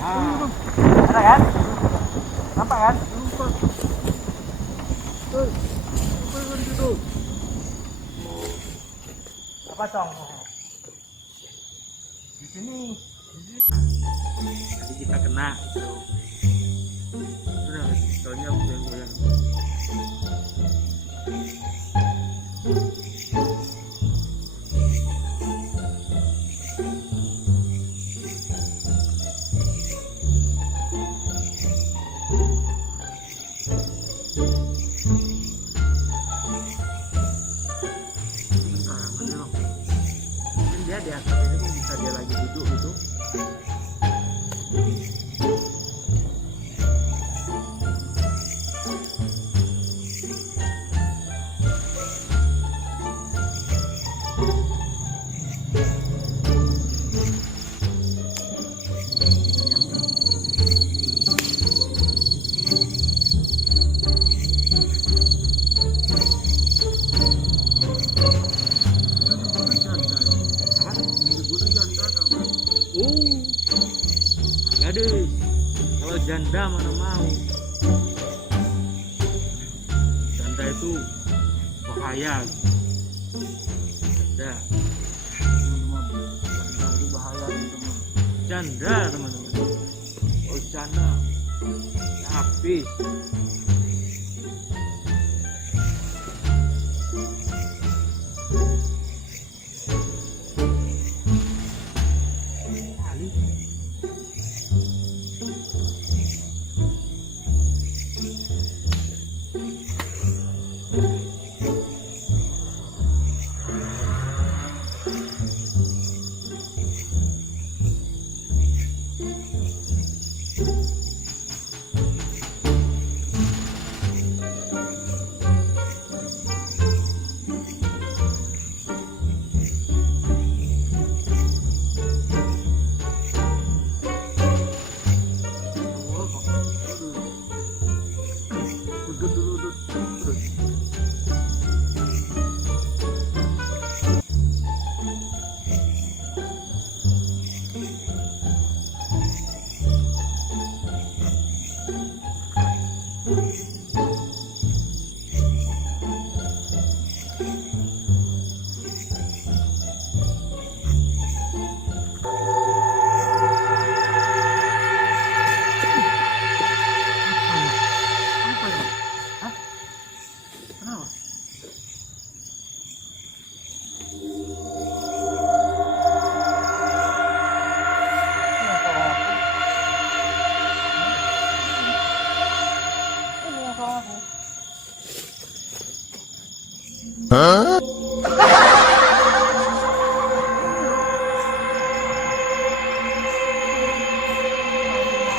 Ah, ada kan? Nampak kan? Nampak. Hei, apa yang di situ? Apa Cong? Di sini. Jadi kita kena itu. Sudah, soalnya goyang-goyang. Mungkin dia di atas ini bisa dia lagi duduk gitu. Gadis, kalau janda mana mau? Janda itu bahaya. Janda, Itu bahaya teman. janda teman-teman. Oh janda, habis.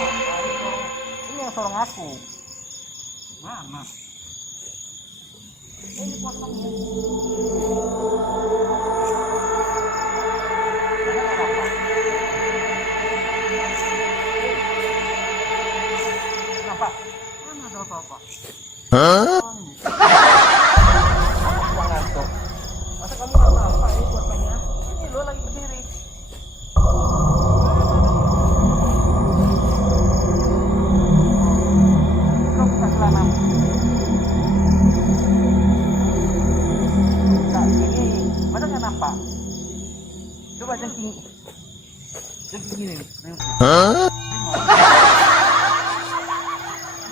Ini yang sorong aku. Mana? Ini potong. Kenapa? Mana ada apa-apa? Jangan tuh. Masa kamu nggak tahu apa ini potongnya? Ini lo lagi berdiri. Kau buka celanamu. Buka gini. Masa nggak nampak? Coba jengking. Jengking gini.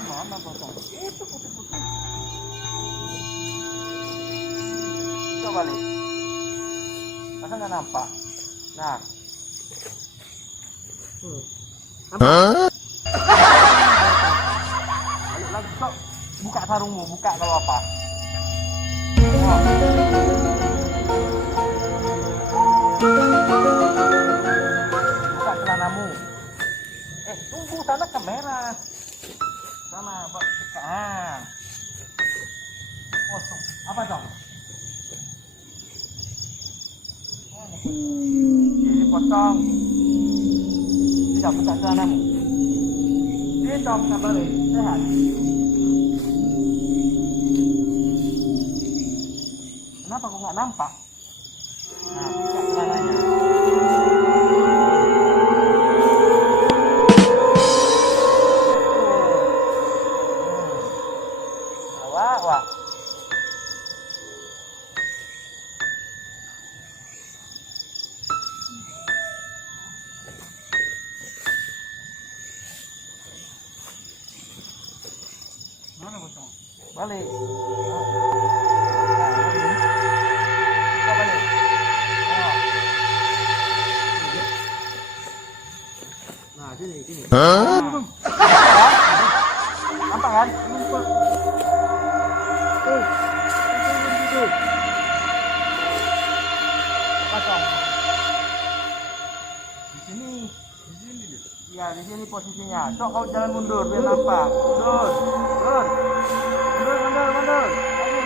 Mana potong? Itu putih-putih. Coba balik. Masa nggak nampak? Nah. Balik lagi sok. Buka sarungmu, buka kalau apa. Oh. Buka celanamu. Tunggu sana kamera. Sana, buka. Kosong. Apa dong? Ini potong. Tidak buka celanamu. Ini dong kabarin. Sehat. Kenapa kok nggak nampak? Nah, buka celananya. Balik. Nah, ini. Kita balik. Oh. Nah, sini. Nampak kan? Nampak. Kosong. Di sini. Di sini dia. Ya, di sini posisinya. Sok kau jalan mundur biar nampak. Mundur. Mundur. Mundur.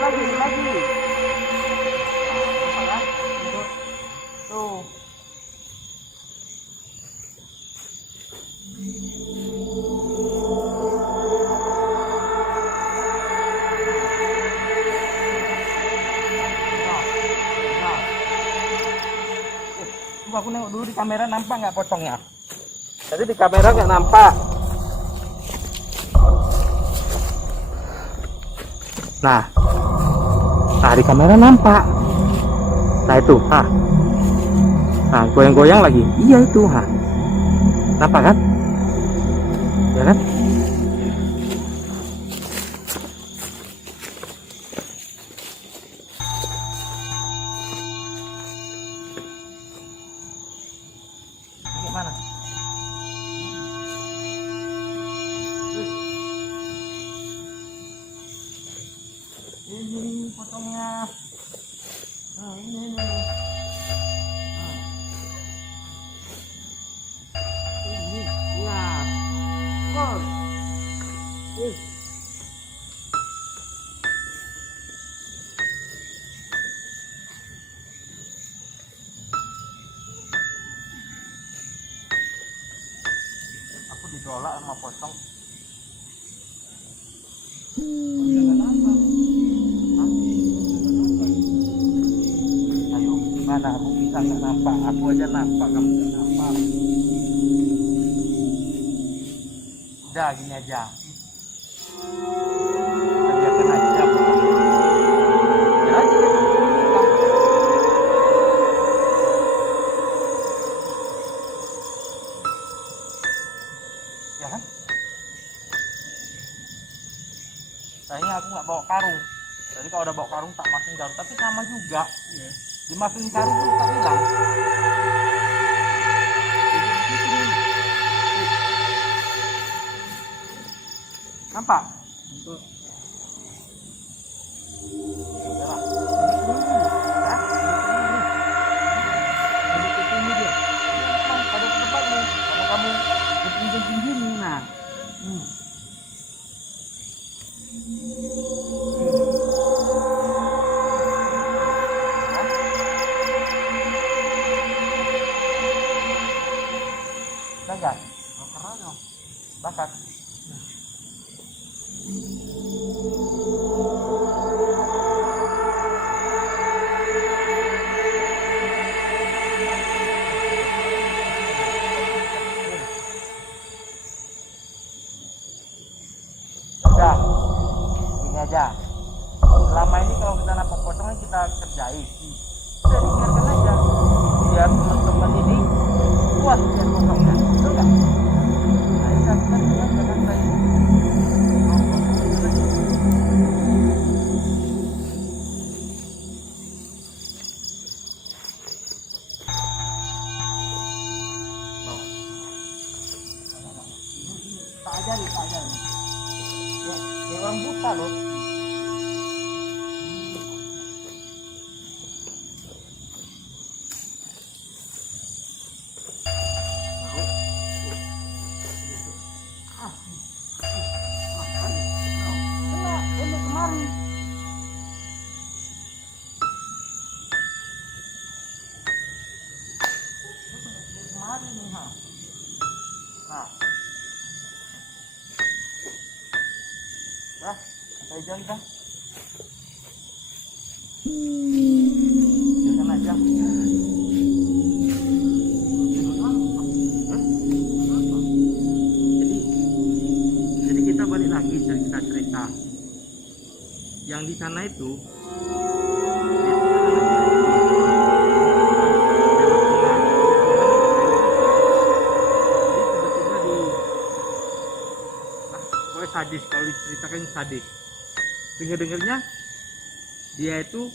Lagi. Nampak kan? Tuh. Coba aku nengok dulu di kamera, nampak nggak pocongnya? Tadi di kamera nggak nampak. Nah di kamera nampak. Nah itu, nah goyang-goyang lagi. Iya itu, nampak kan? Ya kan? Gimana? Ini potongnya. Nah, ini. Ini, ya. Oh. Aku ditolak sama pocong. Ayo, gimana? Aku bisa nggak nampak? Aku aja nampak, kamu nggak nampak. Udah, gini aja. Kita biarkan aja. Ya aja. Ya kan? Kayaknya aku nggak bawa karung. Jadi kalau udah bawa karung tak masukin karung, tapi sama juga. Iya. Dimasukin karung pun tak hilang. Nampak? Nampak. Yalah. Hah? Ada ketemu dia. Memang pada tempatmu. Kalau kamu Ketinggian gini, nah. Bakat. Bakar aja. Bakat. Udah, gini aja. Selama ini kalau kita nampak pocongnya kita kerjain. Udah dibiarkan aja. Biar teman-teman ini puas lihat pocongnya. Betul nggak? Nah, ini kita lihat dengan baik. Tak ajari. Ya, kayak orang buta loh. Kena kemari. Kemari nih, Nah. Dah, sampai jam dah. Jangan aja. Jadi kita balik lagi cerita. Yang di sana itu sadis, kalau diceritakan sadis. dengar-dengarnya dia itu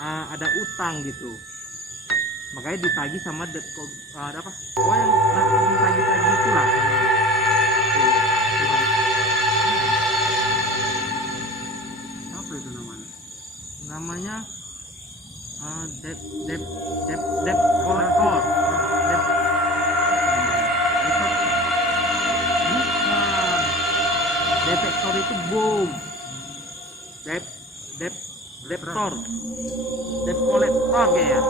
ada utang gitu, makanya ditagih sama ada apa, oh yang ditagih-tagih itulah. Apa itu namanya? Namanya debt debt debt debt collector. Debt bukan, detektor itu bom. Debt debt debtor debt collector kayak ya.